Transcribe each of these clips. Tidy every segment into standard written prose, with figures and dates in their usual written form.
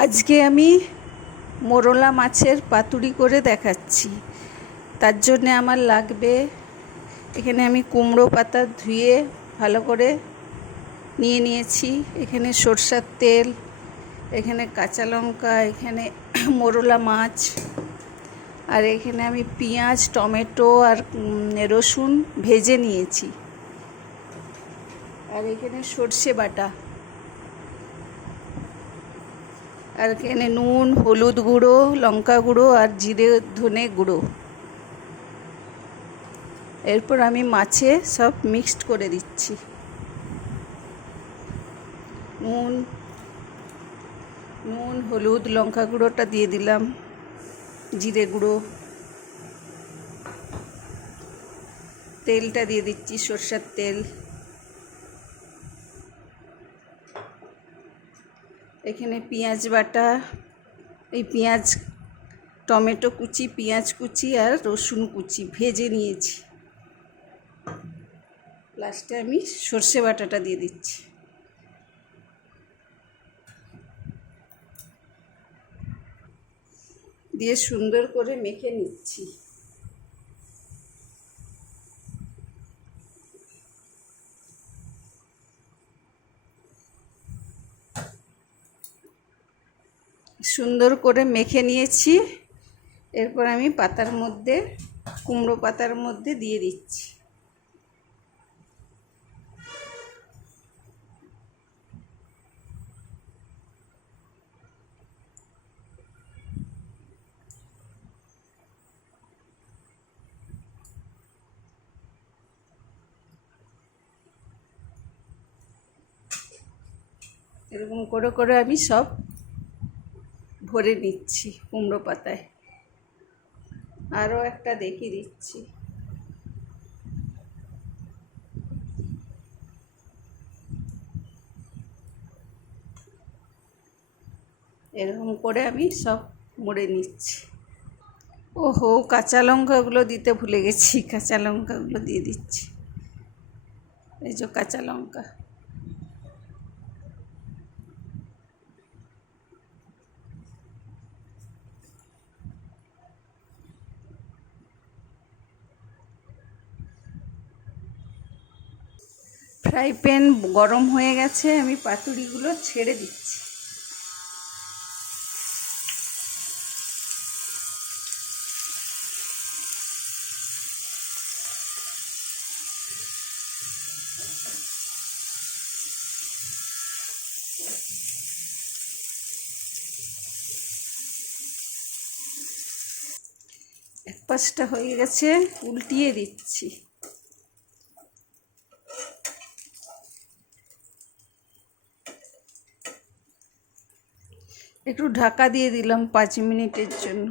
আজকে আমি মোরলা মাছের পাতুরি করে দেখাচ্ছি। তার জন্য আমার লাগবে, এখানে আমি কুমড়ো পাতা ধুয়ে ভালো করে নিয়ে নিয়েছি, এখানে সরষের তেল, এখানে কাঁচা লঙ্কা, এখানে মোরলা মাছ, আর এখানে আমি পেঁয়াজ, টমেটো আর রসুন ভেজে নিয়েছি, আর এখানে সর্ষে বাটা, আর এখানে নুন, হলুদ গুঁড়ো, লঙ্কা গুঁড়ো আর জিরে ধনে গুঁড়ো। এরপর আমি মাছে সব মিক্সড করে দিচ্ছি। নুন হলুদ লঙ্কা গুঁড়োটা দিয়ে দিলাম, জিরে গুঁড়ো, তেলটা দিয়ে দিচ্ছি সরষের তেল, এখানে পেঁয়াজ বাটা, এই পেঁয়াজ টমেটো কুচি, পেঁয়াজ কুচি আর রসুন কুচি ভেজে নিয়েছি। লাস্টে আমি সর্ষে বাটাটা দিয়ে দিচ্ছি। দিয়ে সুন্দর করে মেখে নিচ্ছি। সুন্দর করে মেখে নিয়েছি। এরপর আমি পাতার মধ্যে, কুমড়ো পাতার মধ্যে দিয়ে দিচ্ছি। এরকম করে করে আমি সব ভরে নিচ্ছি কুমড়ো পাতায়। আরও একটা দেখিয়ে দিচ্ছি। এরকম করে আমি সব মুড়ে নিচ্ছি। ওহো, কাঁচা লঙ্কাগুলো দিতে ভুলে গেছি, কাঁচা লঙ্কাগুলো দিয়ে দিচ্ছি। এই যে কাঁচা লঙ্কা, ফ্রাই প্যান গরম হয়ে গেছে, আমি পাতুরিগুলো ছেড়ে দিচ্ছি। এক পাশটা হয়ে গেছে, উল্টিয়ে দিচ্ছি। একটু ঢাকা দিয়ে দিলাম 5 মিনিটের জন্য।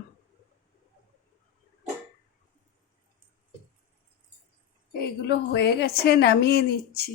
এইগুলো হয়ে গেছে, নামিয়ে নিচ্ছি।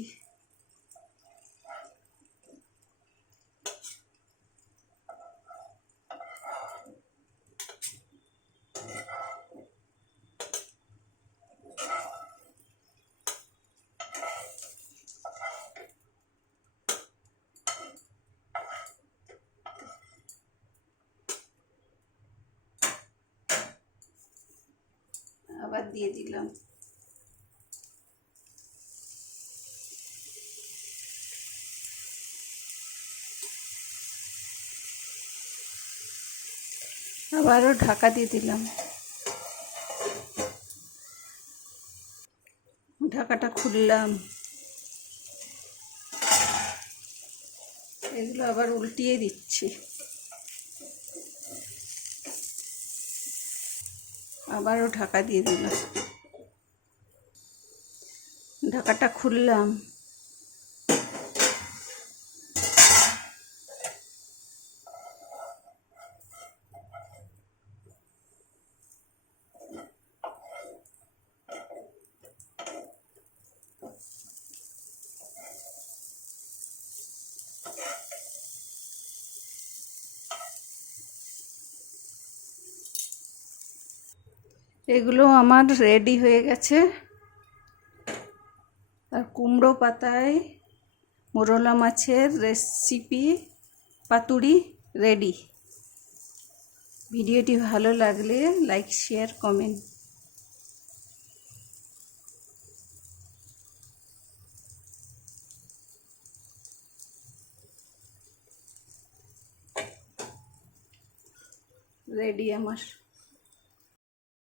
আবার দিয়ে দিলাম। আবারও ঢাকা দিয়ে দিলাম। ঢাকাটা খুললাম। এগুলো আবার উল্টিয়ে দিচ্ছি। আবারও ঢাকা দিয়ে দিলাম। ঢাকাটা খুললাম। এগুলো আমার রেডি হয়ে গেছে। আর কুমড়ো পাতায় মোরলা মাছের রেসিপি পাতুরি রেডি। ভিডিওটি ভালো লাগলে লাইক, শেয়ার, কমেন্ট। রেডি আমার।